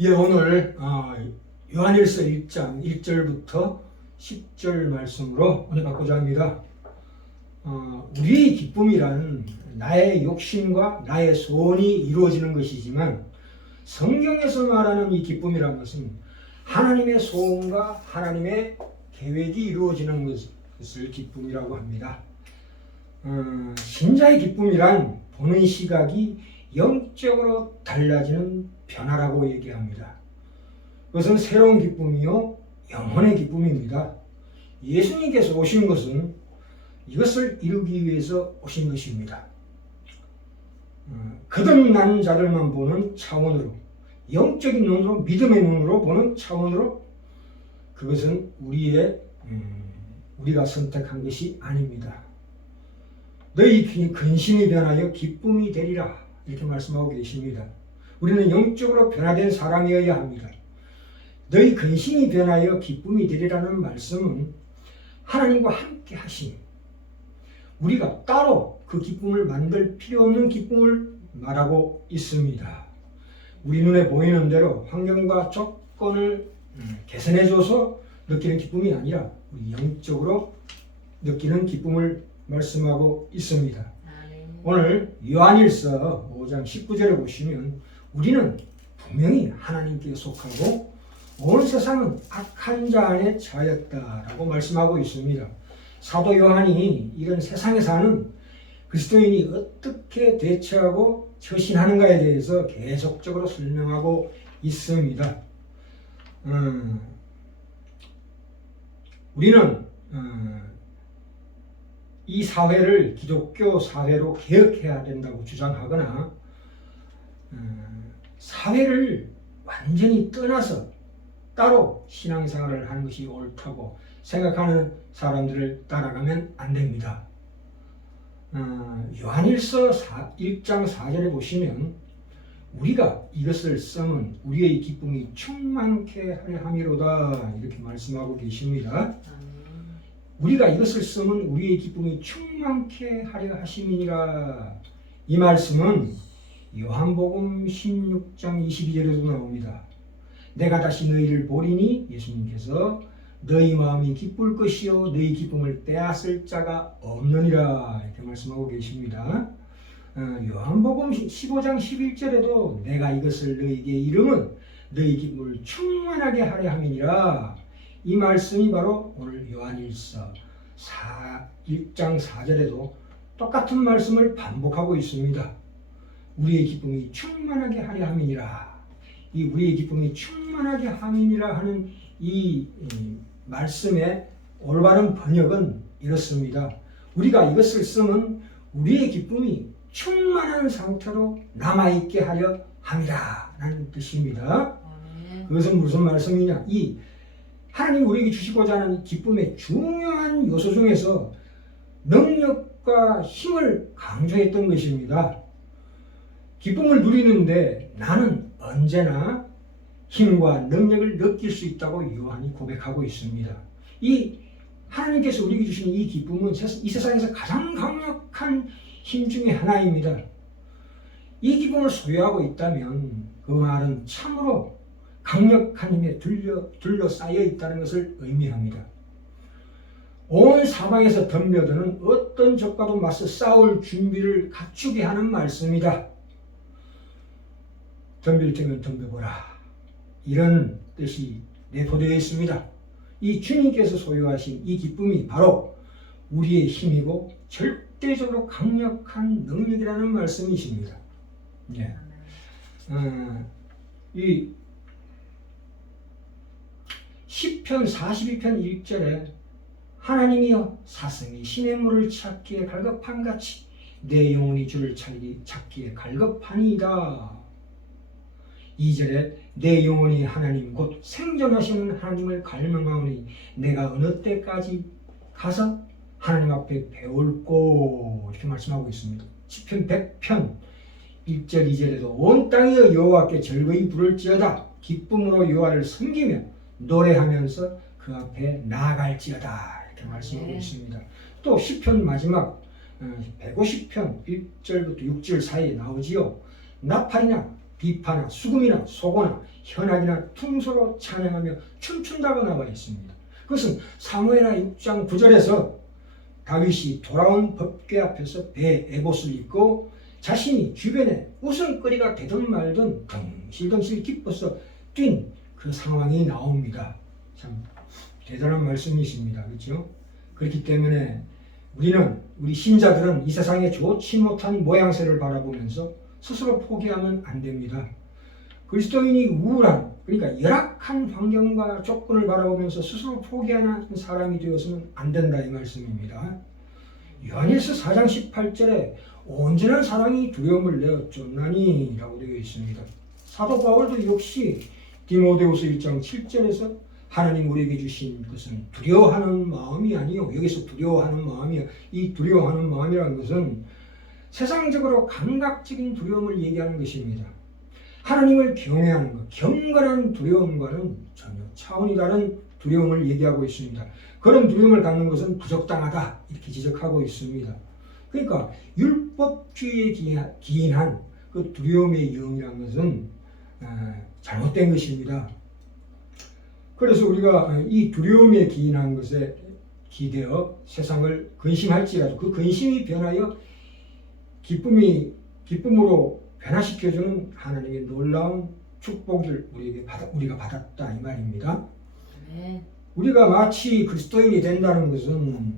예, 오늘 요한일서 1장 1절부터 10절 말씀으로 오늘 받고자 합니다. 우리의 기쁨이란 나의 욕심과 나의 소원이 이루어지는 것이지만 성경에서 말하는 이 기쁨이란 것은 하나님의 소원과 하나님의 계획이 이루어지는 것을 기쁨이라고 합니다. 신자의 기쁨이란 보는 시각이 영적으로 달라지는 변화라고 얘기합니다. 그것은 새로운 기쁨이요 영혼의 기쁨입니다. 예수님께서 오신 것은 이것을 이루기 위해서 오신 것입니다. 거듭난 자들만 보는 차원으로, 영적인 눈으로, 믿음의 눈으로 보는 차원으로, 그것은 우리가 선택한 것이 아닙니다. 너희 근심이 변하여 기쁨이 되리라, 이렇게 말씀하고 계십니다. 우리는 영적으로 변화된 사람이어야 합니다. 너희 근심이 변하여 기쁨이 되리라는 말씀은 하나님과 함께 하심, 우리가 따로 그 기쁨을 만들 필요 없는 기쁨을 말하고 있습니다. 우리 눈에 보이는 대로 환경과 조건을 개선해줘서 느끼는 기쁨이 아니라 우리 영적으로 느끼는 기쁨을 말씀하고 있습니다. 오늘 요한일서 5장 19절에 보시면 우리는 분명히 하나님께 속하고 온 세상은 악한 자 안에 처하였다라고 말씀하고 있습니다. 사도 요한이 이런 세상에 사는 그리스도인이 어떻게 대처하고 처신하는가에 대해서 계속적으로 설명하고 있습니다. 우리는 이 사회를 기독교 사회로 개혁해야 된다고 주장하거나 사회를 완전히 떠나서 따로 신앙생활을 하는 것이 옳다고 생각하는 사람들을 따라가면 안 됩니다. 요한일서 1장 4절에 보시면 우리가 이것을 써면 우리의 기쁨이 충만케 하려 함이로다, 이렇게 말씀하고 계십니다. 우리가 이것을 쓰면 우리의 기쁨이 충만케 하려 하심이니라. 이 말씀은 요한복음 16장 22절에도 나옵니다. 내가 다시 너희를 보리니, 예수님께서 너희 마음이 기쁠 것이요 너희 기쁨을 빼앗을 자가 없느니라, 이렇게 말씀하고 계십니다. 요한복음 15장 11절에도 내가 이것을 너희에게 이름은 너희 기쁨을 충만하게 하려 함이니라. 이 말씀이 바로 오늘 요한일서 1장 4절에도 똑같은 말씀을 반복하고 있습니다. 우리의 기쁨이 충만하게 하려 함이니라. 이 우리의 기쁨이 충만하게 함이니라 하는 이 말씀의 올바른 번역은 이렇습니다. 우리가 이것을 쓰면 우리의 기쁨이 충만한 상태로 남아있게 하려 함이라 라는 뜻입니다. 그것은 무슨 말씀이냐? 이 하나님 우리에게 주시고자 하는 기쁨의 중요한 요소 중에서 능력과 힘을 강조했던 것입니다. 기쁨을 누리는데 나는 언제나 힘과 능력을 느낄 수 있다고 요한이 고백하고 있습니다. 이 하나님께서 우리에게 주시는 이 기쁨은 이 세상에서 가장 강력한 힘 중에 하나입니다. 이 기쁨을 소유하고 있다면 그 말은 참으로 강력한 힘에 둘러싸여 있다는 것을 의미합니다. 온 사방에서 덤벼드는 어떤 적과도 맞서 싸울 준비를 갖추게 하는 말씀이다. 덤빌 때면 덤벼보라, 이런 뜻이 내포되어 있습니다. 이 주님께서 소유하신 이 기쁨이 바로 우리의 힘이고 절대적으로 강력한 능력이라는 말씀이십니다. 예. 이 시편 42편 1절에 하나님이여 사슴이 시냇물을 찾기에 갈급한같이 내 영혼이 주를 찾기에 갈급하니이다. 2절에 내 영혼이 하나님 곧 생존하시는 하나님을 갈망하오니 내가 어느 때까지 가서 하나님 앞에 배울꼬, 이렇게 말씀하고 있습니다. 시편 100편 1절 2절에도 온 땅이여 여호와께 즐거이 부를지어다, 기쁨으로 여호와를 섬기며 노래하면서 그 앞에 나아갈지어다, 이렇게 말씀하고 있습니다. 또 시편 마지막 150편 1절부터 6절 사이에 나오지요. 나팔이나 비파나 수금이나 소고나 현악이나 퉁소로 찬양하며 춤춘다고 나와 있습니다. 그것은 사무엘하 6장 9절에서 다윗이 돌아온 법궤 앞에서 배 에봇을 입고 자신이 주변에 웃음거리가 되든 말든 덩실덩실 기뻐서 뛴 그 상황이 나옵니다. 참 대단한 말씀이십니다. 그렇죠? 그렇기 때문에 우리 신자들은 이 세상에 좋지 못한 모양새를 바라보면서 스스로 포기하면 안 됩니다. 그리스도인이 우울한, 그러니까 열악한 환경과 조건을 바라보면서 스스로 포기하는 사람이 되어서는 안 된다 이 말씀입니다. 요한일서 4장 18절에 온전한 사랑이 두려움을 내어 쫓나니 라고 되어 있습니다. 사도 바울도 역시 디모데후서 1장 7절에서 하나님 우리에게 주신 것은 두려워하는 마음이 아니요. 여기서 두려워하는 마음이요. 이 두려워하는 마음이라는 것은 세상적으로 감각적인 두려움을 얘기하는 것입니다. 하나님을 경외하는 것, 경건한 두려움과는 전혀 차원이 다른 두려움을 얘기하고 있습니다. 그런 두려움을 갖는 것은 부적당하다 이렇게 지적하고 있습니다. 그러니까 율법주의에 기인한 그 두려움의 영이라는 것은 잘못된 것입니다. 그래서 우리가 이 두려움에 기인한 것에 기대어 세상을 근심할지라도 그 근심이 변하여 기쁨으로 변화시켜주는 하나님의 놀라운 축복을 우리가 받았다 이 말입니다. 네. 우리가 마치 그리스도인이 된다는 것은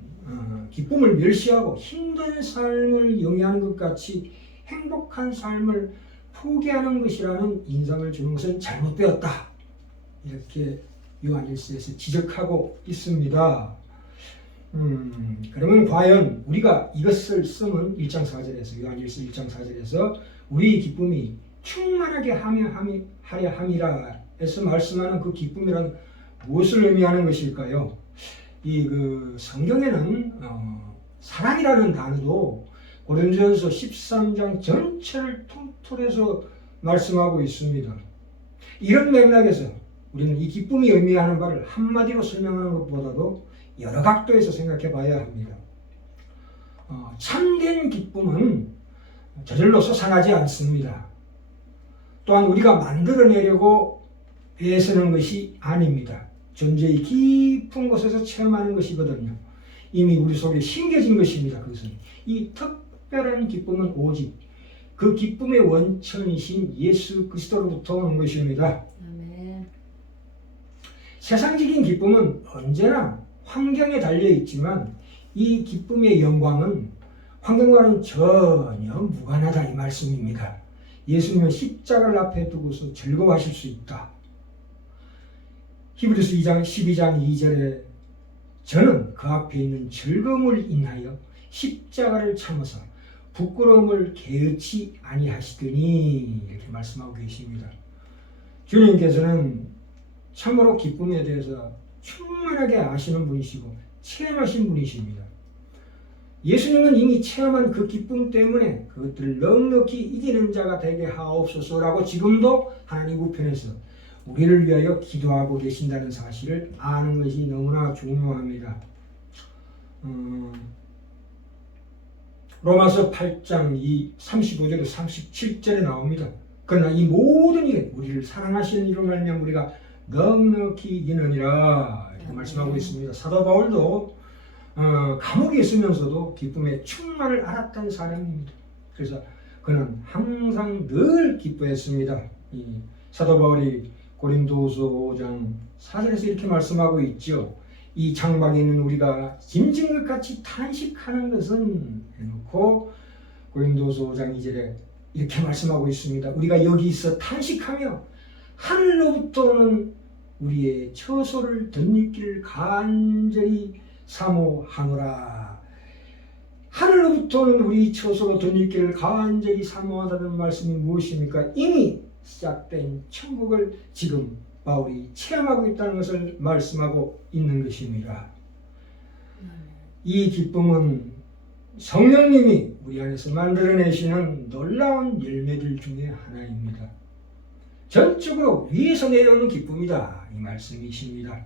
기쁨을 멸시하고 힘든 삶을 영위하는 것 같이 행복한 삶을 포기하는 것이라는 인상을 주는 것은 잘못되었다. 이렇게 요한일서에서 지적하고 있습니다. 그러면 과연 우리가 이것을 쓰면 1장 4절에서 요한일서 1장 4절에서 우리의 기쁨이 충만하게 하려 함이라 해서 말씀하는 그 기쁨이란 무엇을 의미하는 것일까요? 성경에는 사랑이라는 단어도 고린도전서 13장 전체를 통틀어서 말씀하고 있습니다. 이런 맥락에서 우리는 이 기쁨이 의미하는 바를 한마디로 설명하는 것보다도 여러 각도에서 생각해 봐야 합니다. 참된 기쁨은 저절로 솟아나지 않습니다. 또한 우리가 만들어내려고 애쓰는 것이 아닙니다. 존재의 깊은 곳에서 체험하는 것이거든요. 이미 우리 속에 심겨진 것입니다. 그것은 이 특별한 기쁨은 오직 그 기쁨의 원천이신 예수 그리스도로부터 오는 것입니다. 아멘. 세상적인 기쁨은 언제나 환경에 달려 있지만 이 기쁨의 영광은 환경과는 전혀 무관하다 이 말씀입니다. 예수님은 십자가를 앞에 두고서 즐거워하실 수 있다. 히브리서 12장 2절에 저는 그 앞에 있는 즐거움을 인하여 십자가를 참으사 부끄러움을 개의치 아니하시더니 이렇게 말씀하고 계십니다. 주님께서는 참으로 기쁨에 대해서 충만하게 아시는 분이시고 체험하신 분이십니다. 예수님은 이미 체험한 그 기쁨 때문에 그것들을 넉넉히 이기는 자가 되게 하옵소서라고 지금도 하나님 우편에서 우리를 위하여 기도하고 계신다는 사실을 아는 것이 너무나 중요합니다. 로마서 8장 35절에서 37절에 나옵니다. 그러나 이 모든 일에 우리를 사랑하시는 이로 말미암아 우리가 넉넉히 이기느니라 이렇게 말씀하고 있습니다. 사도 바울도 감옥에 있으면서도 기쁨의 충만을 알았던 사람입니다. 그래서 그는 항상 늘 기뻐했습니다. 이 사도 바울이 고린도서 5장 4절에서 이렇게 말씀하고 있죠. 이 장막에 있는 우리가 짐진 것 같이 탄식하는 것은 해놓고 고린도서 5장 2절에 이렇게 말씀하고 있습니다. 우리가 여기 있어 탄식하며 하늘로부터 오는 우리의 처소를 덧입기를 간절히 사모하노라. 하늘로부터 오는 우리 처소로 덧입기를 간절히 사모하다는 말씀이 무엇입니까? 이미 시작된 천국을 지금 바울이 체험하고 있다는 것을 말씀하고 있는 것입니다. 이 기쁨은 성령님이 우리 안에서 만들어내시는 놀라운 열매들 중에 하나입니다. 전적으로 위에서 내려오는 기쁨이다 이 말씀이십니다.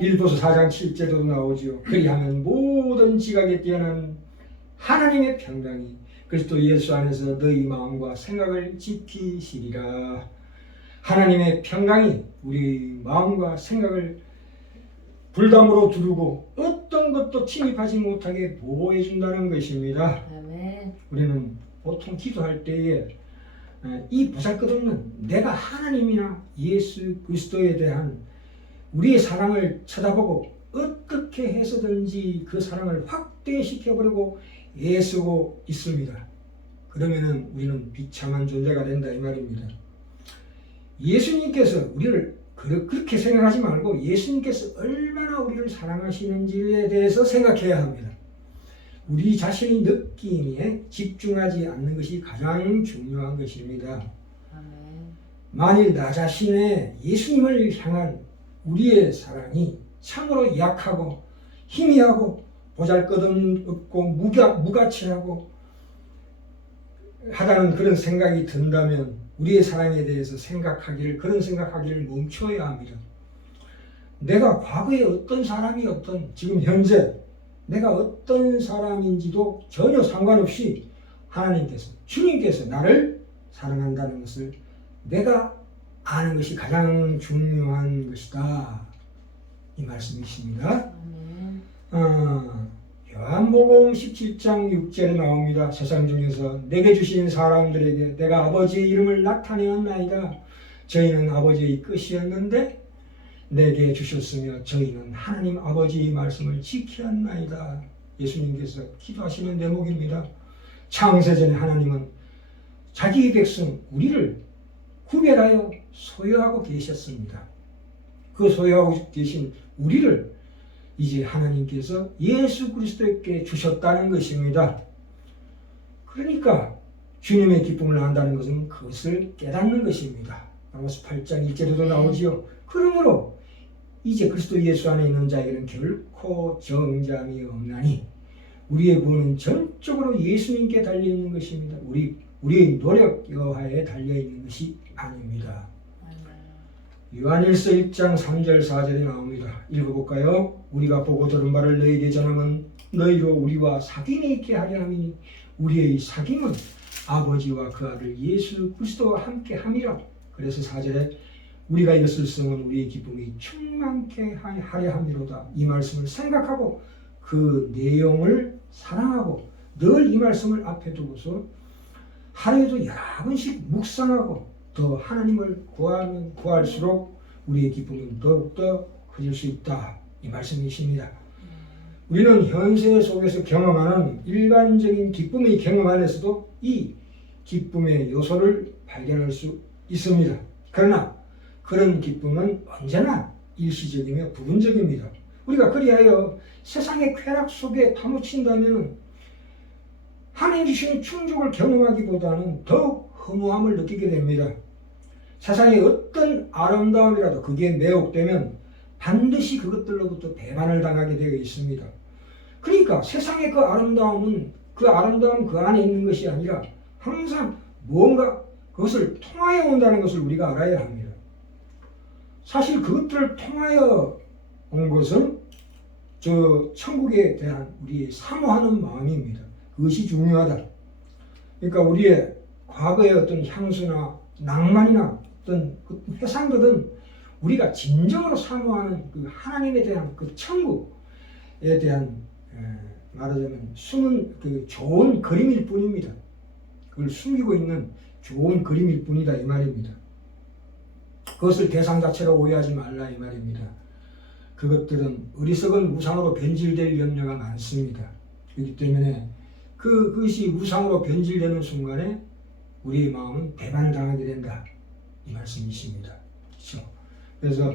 일보서 4장 7절에도 나오죠. 그리하면 모든 지각에 뛰어난 하나님의 평강이 그리스도 예수 안에서 너희 마음과 생각을 지키시리라. 하나님의 평강이 우리 마음과 생각을 불담으로 두르고 어떤 것도 침입하지 못하게 보호해 준다는 것입니다. 아멘. 우리는 보통 기도할 때에 이 보잘것없는 내가 하나님이나 예수 그리스도에 대한 우리의 사랑을 쳐다보고 어떻게 해서든지 그 사랑을 확대시켜버리고 애쓰고 있습니다. 그러면은 우리는 비참한 존재가 된다 이 말입니다. 예수님께서 우리를 그렇게 생각하지 말고 예수님께서 얼마나 우리를 사랑하시는지에 대해서 생각해야 합니다. 우리 자신의 느낌에 집중하지 않는 것이 가장 중요한 것입니다. 아멘. 만일 나 자신의 예수님을 향한 우리의 사랑이 참으로 약하고 희미하고 보잘것없고 무가치하고 하다는 그런 생각이 든다면 우리의 사랑에 대해서 그런 생각하기를 멈춰야 합니다. 내가 과거에 어떤 사람이었던 지금 현재 내가 어떤 사람인지도 전혀 상관없이 하나님께서 주님께서 나를 사랑한다는 것을 내가 아는 것이 가장 중요한 것이다. 이 말씀이십니다. 요한복음 17장 6절에 나옵니다. 세상 중에서 내게 주신 사람들에게 내가 아버지의 이름을 나타내었나이다. 저희는 아버지의 뜻이었는데 내게 주셨으며 저희는 하나님 아버지의 말씀을 지켰나이다. 예수님께서 기도하시는 대목입니다. 창세전에 하나님은 자기 백성 우리를 구별하여 소유하고 계셨습니다. 그 소유하고 계신 우리를 이제 하나님께서 예수 그리스도께 주셨다는 것입니다. 그러니까 주님의 기쁨을 안다는 것은 그것을 깨닫는 것입니다. 로마서 8장 1절에도 나오지요. 그러므로 이제 그리스도 예수 안에 있는 자에게는 결코 정죄함이 없나니 우리의 구원은 전적으로 예수님께 달려있는 것입니다. 우리의 노력 여하에 달려있는 것이 아닙니다. 요한일서 1장 3절 4절에 나옵니다. 읽어볼까요? 우리가 보고 들은 바를 너희에게 전하면 너희로 우리와 사귐이 있게 하려 함이니 우리의 사귐은 아버지와 그 아들 예수 그리스도와 함께 함이라. 그래서 4절에 우리가 이것을 쓰면 우리의 기쁨이 충만케 하려 함이로다. 이 말씀을 생각하고 그 내용을 사랑하고 늘 이 말씀을 앞에 두고서 하루에도 여러 번씩 묵상하고 더 하나님을 구하면 구할수록 우리의 기쁨은 더욱더 커질 수 있다. 이 말씀이십니다. 우리는 현세 속에서 경험하는 일반적인 기쁨의 경험 안에서도 이 기쁨의 요소를 발견할 수 있습니다. 그러나 그런 기쁨은 언제나 일시적이며 부분적입니다. 우리가 그리하여 세상의 쾌락 속에 파묻힌다면 하나님 주시는 충족을 경험하기보다는 더욱 허무함을 느끼게 됩니다. 세상의 어떤 아름다움이라도 그게 매혹되면 반드시 그것들로부터 배반을 당하게 되어 있습니다. 그러니까 세상의 그 아름다움 그 안에 있는 것이 아니라 항상 무언가 그것을 통하여 온다는 것을 우리가 알아야 합니다. 사실 그것들을 통하여 온 것은 저 천국에 대한 우리의 사모하는 마음입니다. 그것이 중요하다. 그러니까 우리의 과거의 어떤 향수나 낭만이나 어떤 그 회상들은 우리가 진정으로 사모하는 그 하나님에 대한 그 천국에 대한 말하자면 숨은 그 좋은 그림일 뿐입니다. 그걸 숨기고 있는 좋은 그림일 뿐이다 이 말입니다. 그것을 대상 자체로 오해하지 말라 이 말입니다. 그것들은 어리석은 우상으로 변질될 염려가 많습니다. 그렇기 때문에 그것이 우상으로 변질되는 순간에 우리의 마음은 배반을 당하게 된다 이 말씀이십니다. 그렇죠? 그래서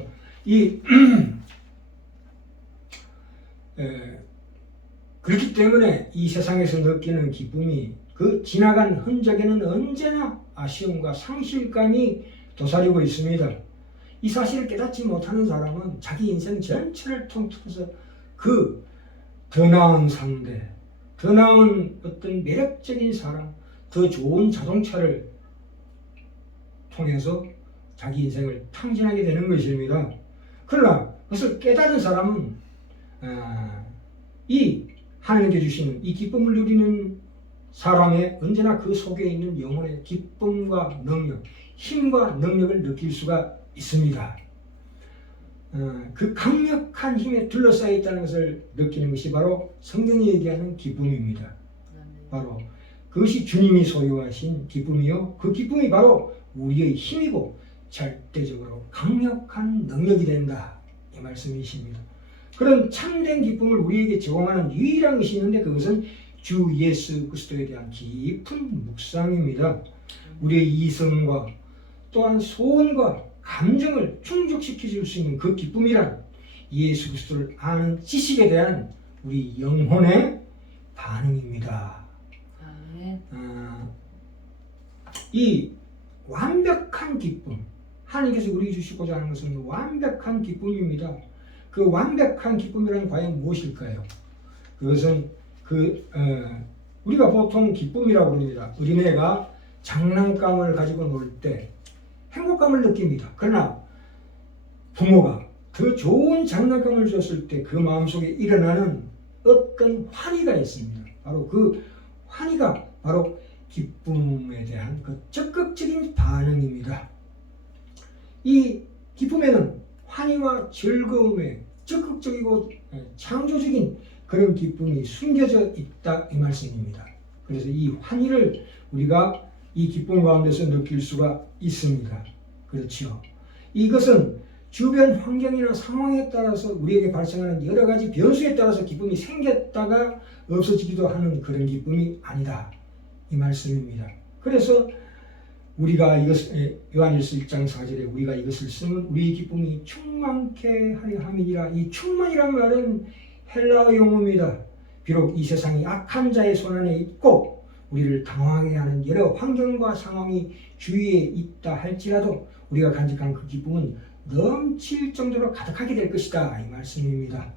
그렇기 때문에 이 세상에서 느끼는 기쁨이 그 지나간 흔적에는 언제나 아쉬움과 상실감이 도사리고 있습니다. 이 사실을 깨닫지 못하는 사람은 자기 인생 전체를 통틀어서 그 더 나은 상대, 더 나은 어떤 매력적인 사람, 더 좋은 자동차를 통해서 자기 인생을 탕진하게 되는 것입니다. 그러나 그것을 깨달은 사람은 이 하나님께 주시는 이 기쁨을 누리는 사람의 언제나 그 속에 있는 영혼의 기쁨과 능력, 힘과 능력을 느낄 수가 있습니다. 그 강력한 힘에 둘러싸여 있다는 것을 느끼는 것이 바로 성경이 얘기하는 기쁨입니다. 바로 그것이 주님이 소유하신 기쁨이요. 그 기쁨이 바로 우리의 힘이고 절대적으로 강력한 능력이 된다. 이 말씀이십니다. 그런 참된 기쁨을 우리에게 제공하는 유일한 것이 있는데 그것은 주 예수 그리스도에 대한 깊은 묵상입니다. 우리의 이성과 또한 소원과 감정을 충족시켜 줄 수 있는 그 기쁨이란 예수 그리스도를 아는 지식에 대한 우리 영혼의 반응입니다. 이 완벽한 기쁨, 하나님께서 우리에게 주시고자 하는 것은 완벽한 기쁨입니다. 그 완벽한 기쁨이란 과연 무엇일까요? 그것은 우리가 보통 기쁨이라고 합니다. 어린애가 장난감을 가지고 놀 때 행복감을 느낍니다. 그러나 부모가 더 좋은 장난감을 줬을 때 그 마음속에 일어나는 어떤 환희가 있습니다. 바로 그 환희가 바로 기쁨에 대한 그 적극적인 반응입니다. 이 기쁨에는 환희와 즐거움에 적극적이고 창조적인 그런 기쁨이 숨겨져 있다 이 말씀입니다. 그래서 이 환희를 우리가 이 기쁨 가운데서 느낄 수가 있습니다. 그렇죠. 이것은 주변 환경이나 상황에 따라서 우리에게 발생하는 여러 가지 변수에 따라서 기쁨이 생겼다가 없어지기도 하는 그런 기쁨이 아니다. 이 말씀입니다. 그래서 우리가 요한일서 1장 4절에 우리가 이것을 쓰면 우리의 기쁨이 충만케 하려 함이니라. 이 충만이란 말은 헬라어 용어입니다. 비록 이 세상이 악한 자의 손안에 있고 우리를 당황하게 하는 여러 환경과 상황이 주위에 있다 할지라도 우리가 간직한 그 기쁨은 넘칠 정도로 가득하게 될 것이다. 이 말씀입니다.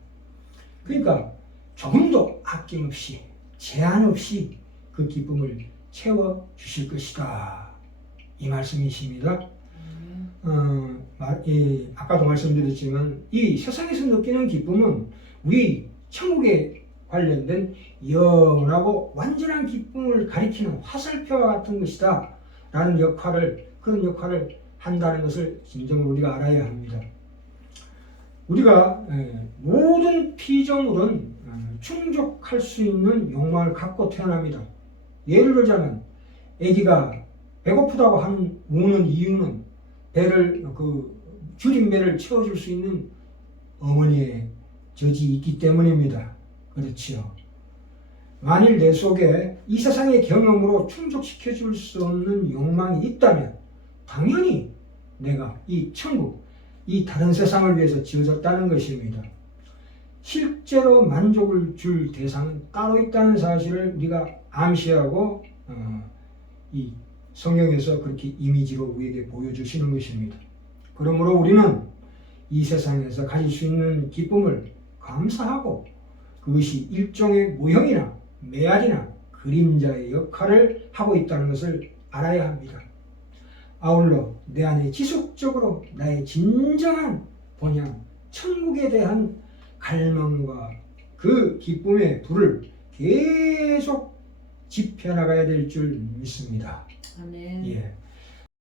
그러니까 조금도 아낌없이 제한 없이 그 기쁨을 채워주실 것이다. 이 말씀이십니다. 아까도 말씀드렸지만 이 세상에서 느끼는 기쁨은 우리 천국에 관련된 영원하고 완전한 기쁨을 가리키는 화살표와 같은 것이다 라는 그런 역할을 한다는 것을 진정으로 우리가 알아야 합니다. 우리가 모든 피조물은 충족할 수 있는 욕망을 갖고 태어납니다. 예를 들자면 아기가 배고프다고 우는 이유는 줄인 배를 채워줄 수 있는 어머니의 젖이 있기 때문입니다. 그렇지요. 만일 내 속에 이 세상의 경험으로 충족시켜줄 수 없는 욕망이 있다면 당연히 내가 이 천국, 이 다른 세상을 위해서 지어졌다는 것입니다. 실제로 만족을 줄 대상은 따로 있다는 사실을 우리가 암시하고 이 성경에서 그렇게 이미지로 우리에게 보여주시는 것입니다. 그러므로 우리는 이 세상에서 가질 수 있는 기쁨을 감사하고 그것이 일종의 모형이나 메아리나 그림자의 역할을 하고 있다는 것을 알아야 합니다. 아울러 내 안에 지속적으로 나의 진정한 본향, 천국에 대한 갈망과 그 기쁨의 불을 계속 지펴나가야 될 줄 믿습니다. 아멘. 예.